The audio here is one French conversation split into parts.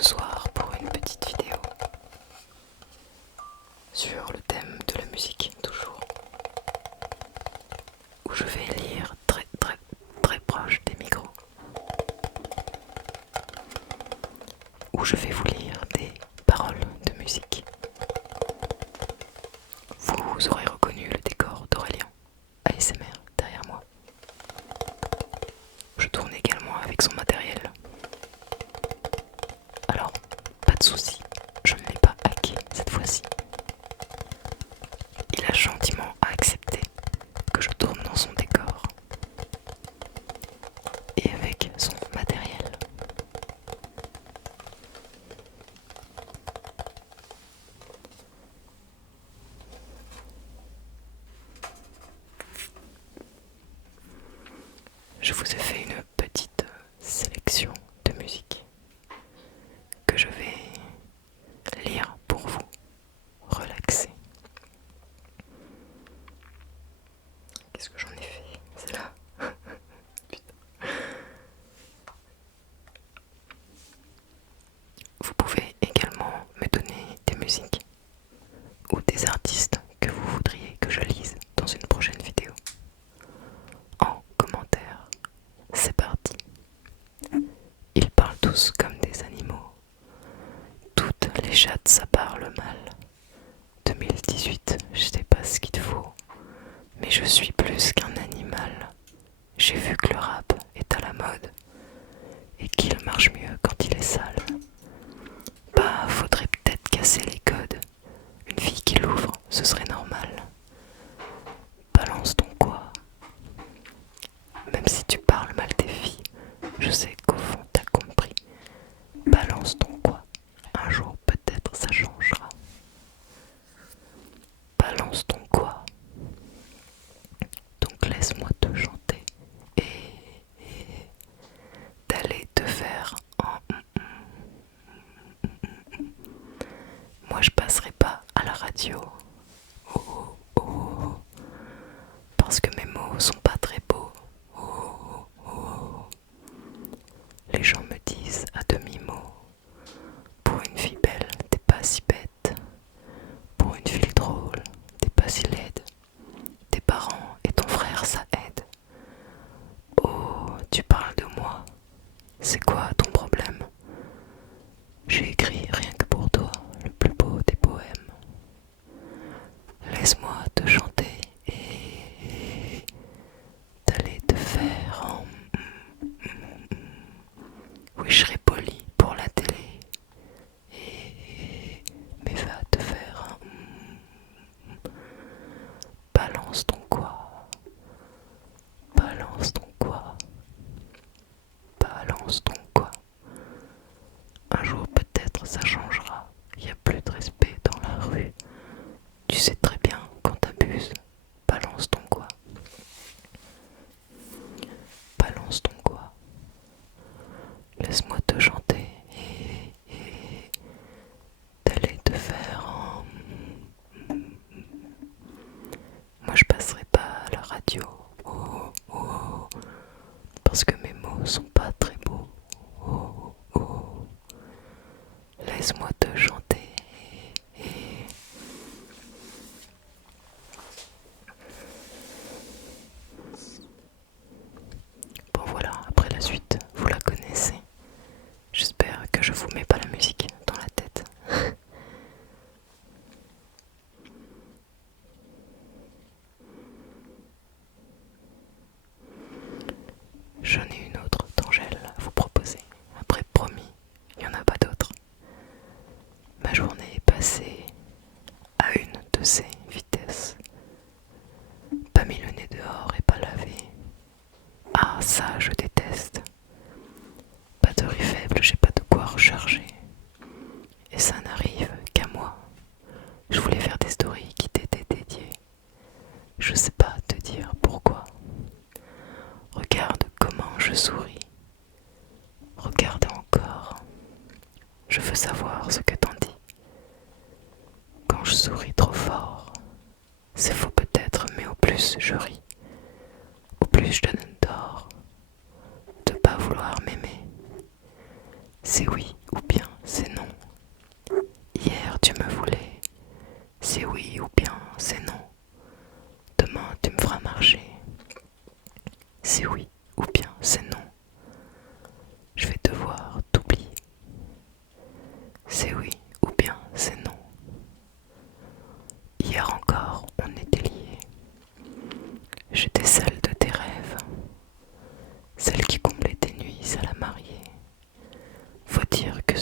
ce soir pour une petite vidéo sur le thème de la musique, toujours, où je vais lire très proche des micros, où je vais vous lire des paroles de musique. Vous aurez reconnu le décor d'Aurélien, ASMR, derrière moi. Je tourne également avec son matériel. Alors, pas de souci, je ne l'ai pas hacké cette fois-ci. Il a gentiment accepté que je tourne dans son décor et avec son matériel. Je vous ai fait une petite sélection de musique que je vais lire pour vous relaxer. Qu'est-ce que j'en ai fait? C'est là. Putain. Vous pouvez également me donner des musiques ou des artistes que vous voudriez que je lise dans une prochaine vidéo en commentaire. C'est parti. Ils parlent tous comme des animaux. Toutes les chattes ça parle mal. 2018, je sais pas ce qu'il te faut, mais je suis plus qu'un animal. J'ai vu que le rap est à la mode et qu'il marche mieux quand il est sale. Bah, faudrait peut-être casser les codes. Une fille qui l'ouvre, ce serait normal. Balance ton quoi. Même si tu parles mal des filles, je sais qu'au fond t'as compris. Balance ton quoi. Un jour peut-être ça changera. Balance ton quoi. Donc laisse-moi te chanter et d'aller te faire en moi je passerai pas à la radio. Oh, oh, oh. Parce que mes mots sont pas très beaux. Oh, oh, oh. Les gens me disent à demi-mot. Pour une fille belle, t'es pas si bête. Pour une fille drôle, t'es pas si laide. Tes parents et ton frère ça aide. Oh, tu parles de moi. C'est quoi ton problème? J'ai écrit rien que pour toi le plus beau des poèmes. Laisse-moi te chanter et d'aller te faire en... Oui, je serai poli pour la télé. Mais va te faire un... Balance ton quoi. Balance ton quoi. Balance ton quoi. Un jour peut-être ça changera. Y a plus de respect dans la rue. Tu sais très bien quand t'abuses. Balance ton quoi. Balance ton quoi. Laisse-moi te chanter et d'aller te faire en... Moi je passerai pas à la radio. Oh, oh, parce que mes mots sont pas très beaux. Oh, oh. Laisse-moi te chanter et... Bon voilà, après la suite, vous la connaissez. J'espère que je vous mets pas la musique dans la tête. J'en ai une autre d'Angèle à vous proposer. Après, promis, il n'y en a pas d'autres. Ma journée est passée à une de ces vitesses. Pas mis le nez dehors et pas lavé. Ah, ça, je déteste. Batterie faible, j'ai pas de quoi recharger. Et ça n'arrive qu'à moi. Je voulais faire des stories qui t'étaient dédiées. Je sais pas te dire pourquoi. Regarde comment je souris. Regarde encore. Je veux savoir ce que t'en dis. Quand je souris trop fort, c'est faux peut-être, mais au plus je ris. Au plus je donne tort de pas vouloir m'aimer. C'est oui ou bien c'est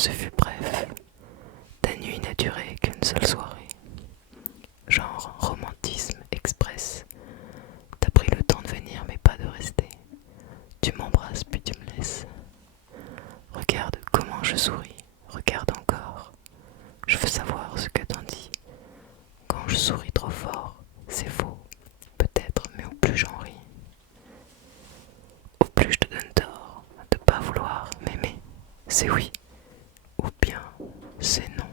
ce fut bref. Ta nuit n'a duré qu'une seule soirée. Genre romantisme express. T'as pris le temps de venir mais pas de rester. Tu m'embrasses puis tu me laisses. Regarde comment je souris, regarde encore. Je veux savoir ce que t'en dis. Quand je souris trop fort, c'est faux. Peut-être, mais au plus j'en ris. Au plus je te donne tort de pas vouloir m'aimer. C'est oui, ou bien c'est non.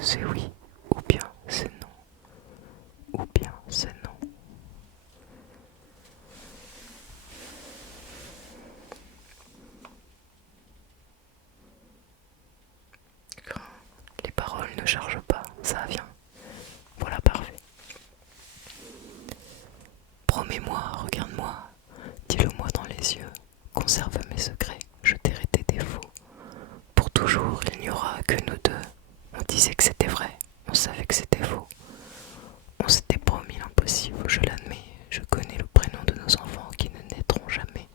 C'est oui, ou bien c'est non. Ou bien c'est non. Les paroles ne chargent pas, ça vient. Voilà, parfait. Promets-moi, regarde-moi, dis-le-moi dans les yeux. Conserve mes secrets, je tairai tes défauts. Pour toujours, il n'y aura que nous deux. On disait que c'était vrai, on savait que c'était faux. On s'était promis l'impossible, je l'admets. Je connais le prénom de nos enfants qui ne naîtront jamais.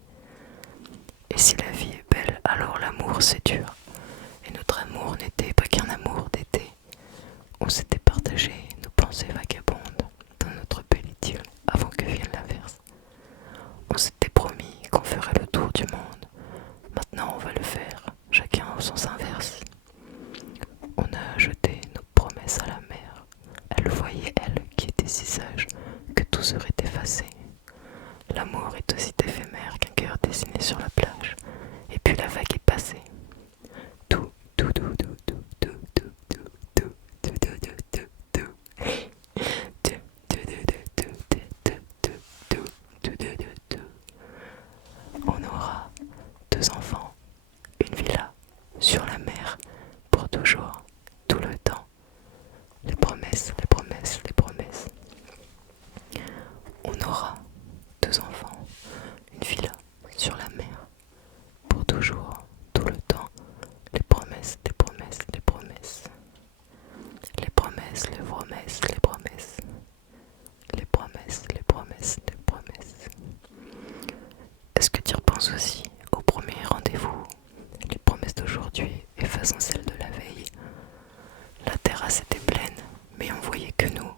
Et si la vie est belle, alors l'amour c'est dur. Et notre amour n'était pas qu'un amour d'été. On s'était partagé nos pensées vagabondes dans notre belle idylle avant que vienne l'averse. On s'était promis qu'on ferait le tour du monde. Maintenant on va le faire, chacun au sens inverse. On a jeté nos promesses à la mer. Elle voyait, elle, qui était si sage, que tout serait effacé. L'amour est aussi éphémère qu'un cœur dessiné sur la plage. Et puis la vague est passée. Tout, tout, tout, tout, tout, tout, tout, tout, tout, tout, tout, tout, tout. On aura 2 enfants, une villa sur la mer pour toujours, tout le temps. Les promesses, les promesses, les promesses. On aura 2 enfants, une villa sur la mer pour toujours, tout le temps. Les promesses, les promesses, les promesses. Les promesses, les promesses, les promesses. Les promesses, les promesses, les promesses. Est-ce que tu repenses aussi au premier rendez-vous? Les promesses d'aujourd'hui effaçant celles de la veille. La terrasse était pleine, mais on voyait que nous.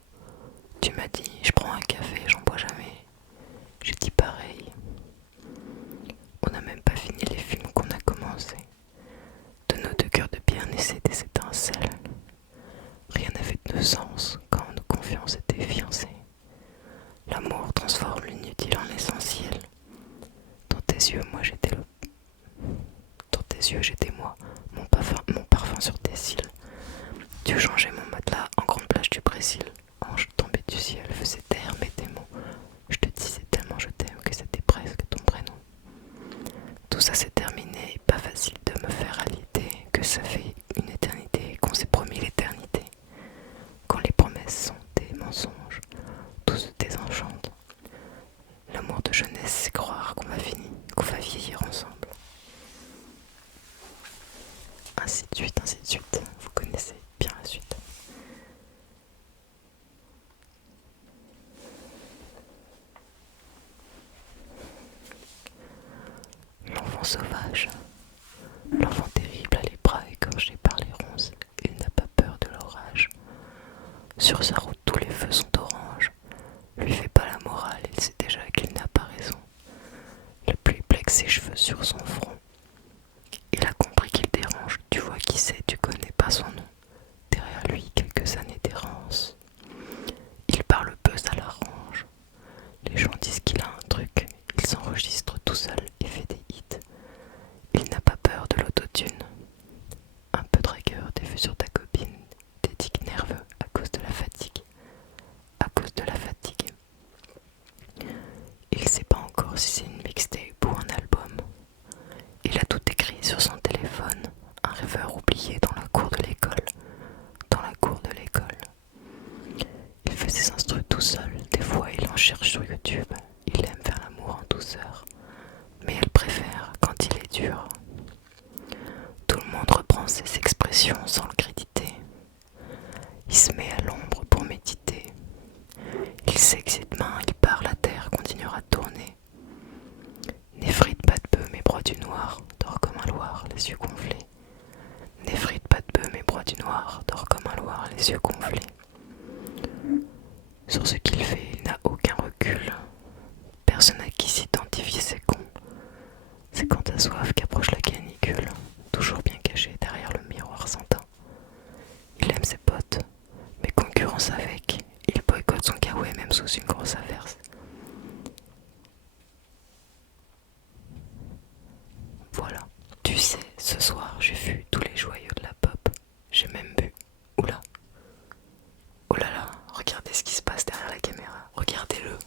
Tu m'as dit, je prends un café, j'en bois jamais. J'ai dit pareil. On n'a même pas fini les films qu'on a commencés. De nos 2 cœurs de pierre naissaient des étincelles. Rien n'avait de sens quand nos confiances étaient fiancées. L'amour transforme l'inutile en l'essentiel. Dans tes yeux, moi j'étais le... Dans tes yeux, j'étais moi, mon parfum sur tes cils. Tu changeais mon matelas en grande plage du Brésil. Ange tombé du ciel, faisait taire mes démons. Je te disais tellement je t'aime que c'était presque ton prénom. Tout ça s'est terminé, pas facile de me faire à l'idée que ça fait une éternité qu'on s'est promis l'éternité. Quand les promesses sont des mensonges, tout se désenchante. L'amour de jeunesse, c'est croire qu'on va vieillir ensemble. Ainsi de suite, ainsi de suite. Vous connaissez bien la suite. L'enfant sauvage, l'enfant terrible a les bras écorchés par les ronces, il n'a pas peur de l'orage. Sur sa route, tous les feux sont oranges. Lui fait pas la morale, il sait déjà qu'il n'a pas raison. La pluie plaque ses cheveux sur son front. Il a compris qu'il dérange, tu vois qui c'est, tu connais pas son nom. Derrière lui, quelques années d'errance. Il parle peu, ça l'arrange. Les gens disent qu'il a un truc, il s'enregistre tout seul et fait des hits. Il n'a pas peur de l'autotune. Un peu dragueur, des vues sur ta copine, des tics nerveux à cause de la fatigue. À cause de la fatigue. Il sait pas encore si c'est une mixtape ou un album. Il a tout écrit sur son téléphone, un rêveur oublié dans la cour de l'école. Dans la cour de l'école. Il fait ses instrus tout seul, des fois il en cherche sur YouTube. Il aime faire l'amour en douceur, mais elle préfère quand il est dur. Tout le monde reprend ses expressions sans le créditer. Il se met à l'ombre pour méditer. Il sait que ses mains, il part, la terre continuera de tourner. N'effrite pas de peu, mais broie du noir, dort comme un loir, les yeux gonflés. les yeux gonflés. Sur ce qu'il fait, il n'a aucun recul. Personne à qui s'identifier, c'est con. C'est quand t'as soif qu'approche la canicule, toujours bien caché derrière le miroir sans teint. Il aime ses potes, mais concurrence avec, il boycotte son kawaii même sous une grosse averse. Voilà. Tu sais, ce soir j'ai vu tous les joyaux de la pop. J'ai même bu. Oula. Oh là là, regardez ce qui se passe derrière la caméra. Regardez-le.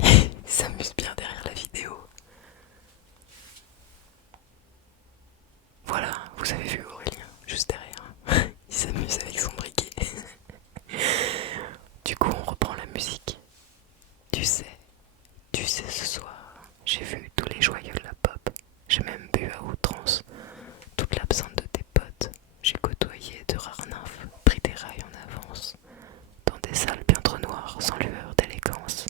Il s'amuse bien derrière la vidéo. Voilà, vous avez vu Aurélien, juste derrière. Il s'amuse avec son briquet. Du coup, on reprend la musique. Tu sais ce soir, j'ai vu tous les joyeux de la pop. J'ai même bu à outrance toute l'absente de tes potes. J'ai côtoyé de rares nymphes, pris des rails en avance, dans des salles bien trop noires, sans lueur d'élégance.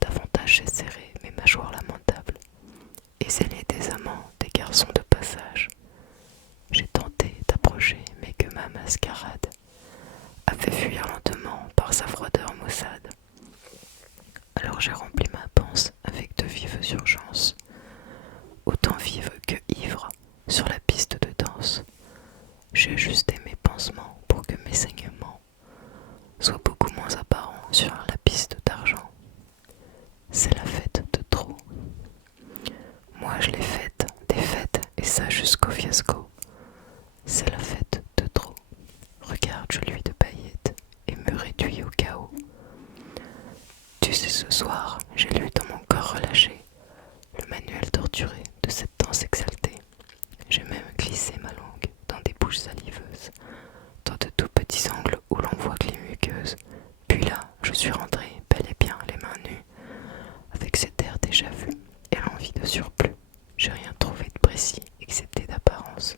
Davantage j'ai serré mes mâchoires lamentables, et zélé des amants, des garçons de passage. J'ai tenté d'approcher, mais que ma mascarade a fait fuir lentement par sa froideur maussade. Alors j'ai rempli ma panse avec de vives urgences, autant vives que ivres, sur la piste de danse. J'ai ajusté mes pansements pour que mes saignements soient beaucoup moins apparents sur la piste d'argent. C'est la fête de trop. Moi je l'ai faite, des fêtes, et ça jusqu'au fiasco. C'est la fête de trop. Regarde, je lui de paillettes et me réduis au chaos. Tu sais, ce soir, j'ai lu dans mon corps relâché le manuel torturé de cette danse exaltée. J'ai même glissé ma langue dans des bouches saliveuses, dans de tout petits angles où l'on voit que les muqueuses. Puis là, je suis rentré, bel et bien, les mains nues, avec cet air déjà vu et l'envie de surplus. J'ai rien trouvé de précis, excepté d'apparence.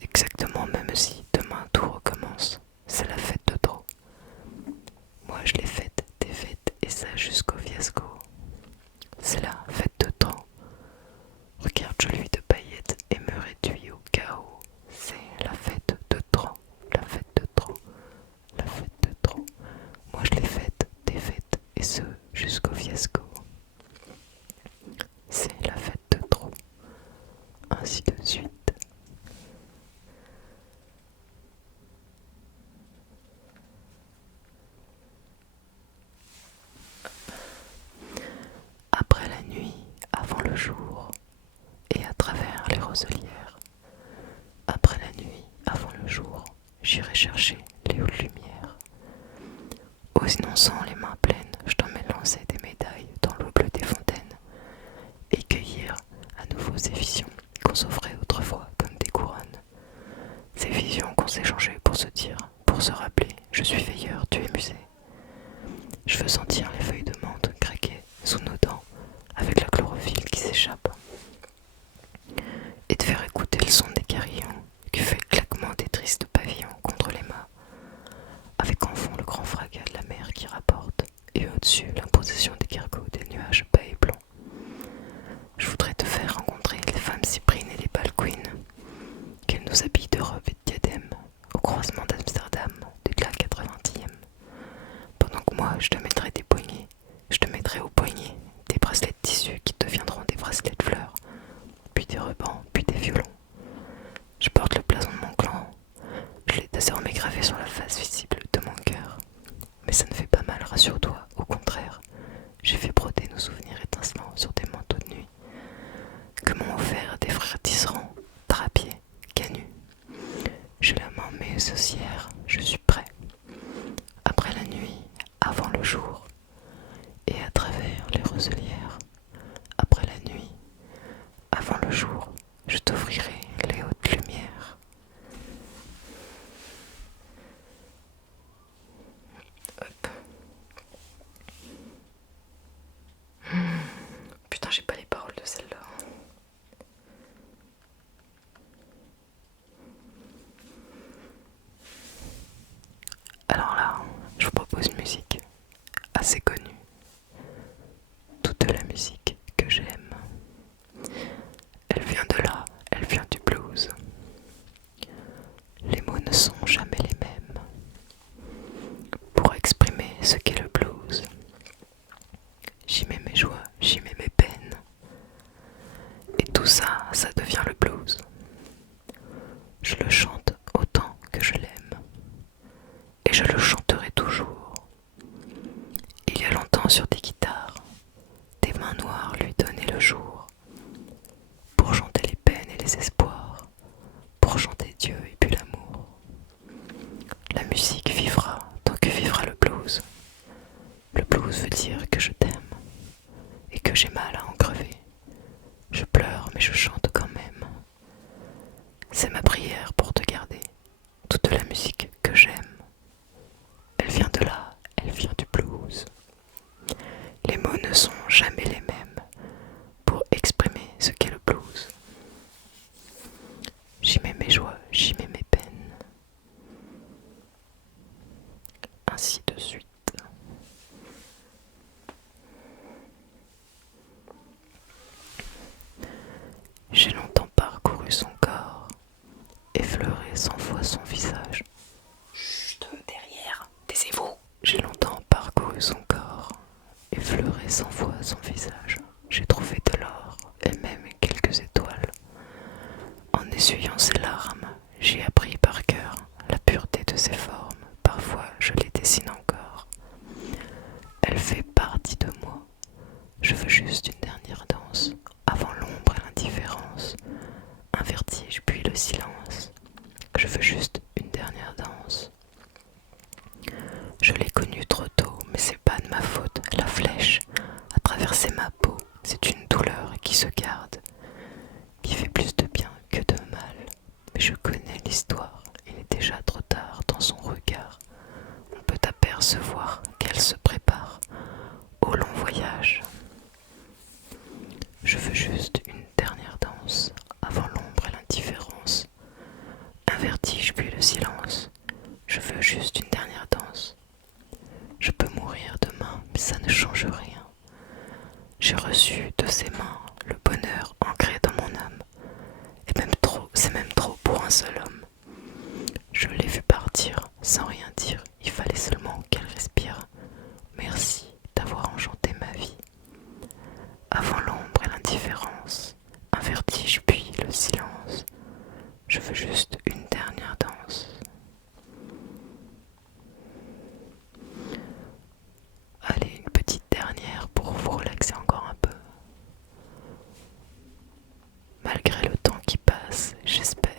Exactement, même si demain tout recommence. C'est la fête de trop. Moi je l'ai faite, des fêtes, et ça jusqu'au fiasco. C'est la fête de trop. Regarde, je lui de paillettes et me réduis au chaos. C'est la fête de trop, la fête de trop, la fête de trop. Moi je l'ai faite, des fêtes, et ce jusqu'au fiasco. C'est la fête de trop. Ainsi de suite. Après la nuit, avant le jour, et à travers les roselières. Après la nuit, avant le jour, j'irai chercher les hautes lumières. Aux innocents les mains pleines, je t'emmène lancer des médailles dans l'eau bleue des fontaines, et cueillir à nouveau ces visions qu'on s'offrait autrefois comme des couronnes. Ces visions qu'on s'échangeait pour se dire, pour se rappeler, je suis veilleur, tu es musée. Je veux sentir les feuilles de menthe craquer sous nos dents avec la chlorophylle qui s'échappe, et te faire écouter le son des carillons qui fait le claquement des tristes pavillons contre les mâts, avec en fond le grand fracas de la mer qui rapporte, et au-dessus l'imposition des cargos des nuages bas et blonds. Je voudrais te faire rencontrer les femmes cyprines et les bal queens, qu'elles nous habillent de robes et de diadèmes au croisement d'Amsterdam de la 80e. Pendant que moi je te mettrai des poignets, je te mettrai au poignet des bracelets de tissu qui deviendront des bracelets de fleurs, puis des rubans, puis des violons. Je porte le blason de mon clan, je l'ai désormais gravé sur la face visible de mon cœur. Mais ça ne fait pas mal, rassure-toi, au contraire. J'ai fait broder nos souvenirs étincelants sur des manteaux de nuit que m'ont offert des frères tisserands, drapiers, canuts. J'ai la main mes saucières, je suis prêt. Après la nuit, avant le jour, et à travers les roselières. Après la nuit, avant le jour, je t'offrirai les hautes lumières. Hop. Putain, j'ai pas les paroles de celle-là. j'y mets mes joies, j'y mets mes peines. Ainsi de suite. J'ai longtemps parcouru son corps, effleuré 100 fois son visage. Chut, derrière, taisez-vous. J'ai longtemps parcouru son corps, effleuré 100 fois son visage. J'ai trouvé de l'or et même quelques étoiles. En essuyant ses larmes, j'ai appris par cœur la pureté de ses formes. Parfois, je les dessine encore. Elle fait partie de moi. Je veux juste une dernière danse, avant l'ombre et l'indifférence. Un vertige puis le silence. Je veux juste une dernière danse. Je l'ai connue trop tôt, mais c'est pas de ma faute. La flèche a traversé ma peau. C'est une douleur qui se garde, qui fait plus de bien que de mal. Mais je connais l'histoire, il est déjà trop tard dans son regard. On peut apercevoir qu'elle se prépare au long voyage. Je veux juste une dernière danse, avant l'ombre et l'indifférence. Un vertige puis le silence. Je veux juste une dernière danse. Je peux mourir demain, mais ça ne change rien. J'ai reçu de ses mains le bonheur ancré dans mon âme. Et même trop, c'est même trop pour un seul homme. Je l'ai vu partir sans rien dire, il fallait seulement qu'elle respire. Merci d'avoir enchanté ma vie. Avant l'ombre et l'indifférence, un vertige puis le silence. Je veux juste une dernière danse. Allez, une petite dernière pour vous relaxer encore un peu. Malgré le temps qui passe, j'espère.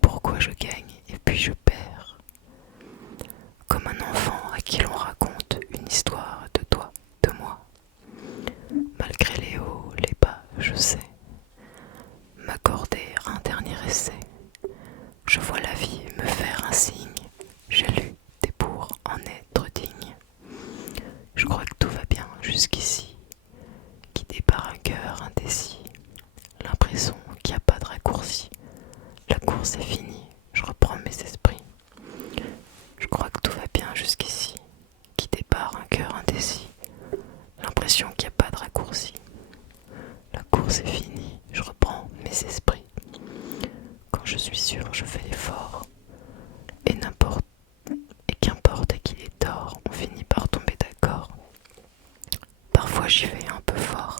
Pourquoi je gagne et puis je perds. Comme un enfant à qui l'on raconte une histoire de toi, de moi. Malgré les hauts, les bas, je sais. M'accorder un dernier essai. Je vois la vie me faire un signe. J'ai lutté pour en être digne. Je crois que tout va bien jusqu'ici. Guidé par un cœur indécis. L'impression qu'il n'y a pas de raccourci. La course est finie, je reprends mes esprits. Je crois que tout va bien jusqu'ici. Guidé par un cœur indécis. L'impression qu'il n'y a pas de raccourci. La course est finie, je reprends mes esprits. Quand je suis sûr, je fais l'effort. Et qu'importe à qui les torts, on finit par tomber d'accord. Parfois j'y vais un peu fort.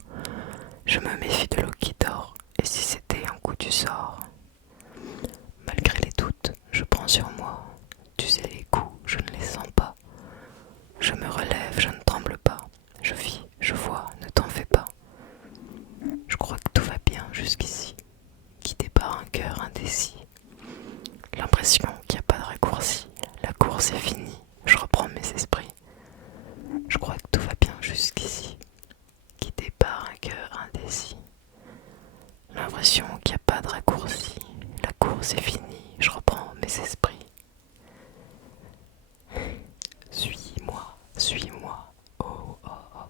Je me méfie de l'eau qui dort. Et si c'était un coup du sort? Malgré les doutes, je prends sur moi. Tu sais, les coups, je ne les sens pas. Je me relève, je ne tremble pas. Je vis, je vois, ne t'en fais pas. Je crois que tout va bien jusqu'ici. Guidé par un cœur indécis. L'impression qu'il n'y a pas de raccourci. La course est finie, je reprends mes esprits. Je crois que tout va bien jusqu'ici. Guidé par un cœur indécis. L'impression qu'il n'y a pas de raccourci. La course est finie, je reprends mes esprits. Suis-moi, suis-moi, oh oh oh.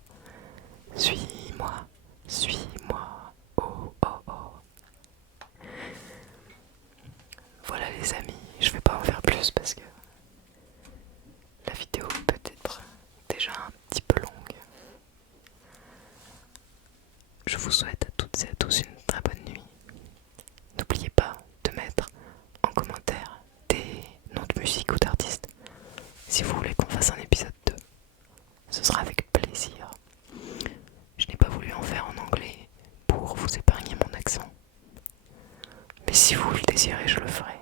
Suis-moi, suis-moi, oh oh oh. Voilà les amis, je vais pas en faire plus parce que la vidéo peut être déjà un petit peu longue. Je vous souhaite à toutes et à tous une très bonne nuit. N'oubliez pas de mettre en commentaire des noms de musique ou d'artistes si vous voulez qu'on fasse un épisode 2. Ce sera avec plaisir. Je n'ai pas voulu en faire en anglais pour vous épargner mon accent. Mais si vous le désirez, je le ferai.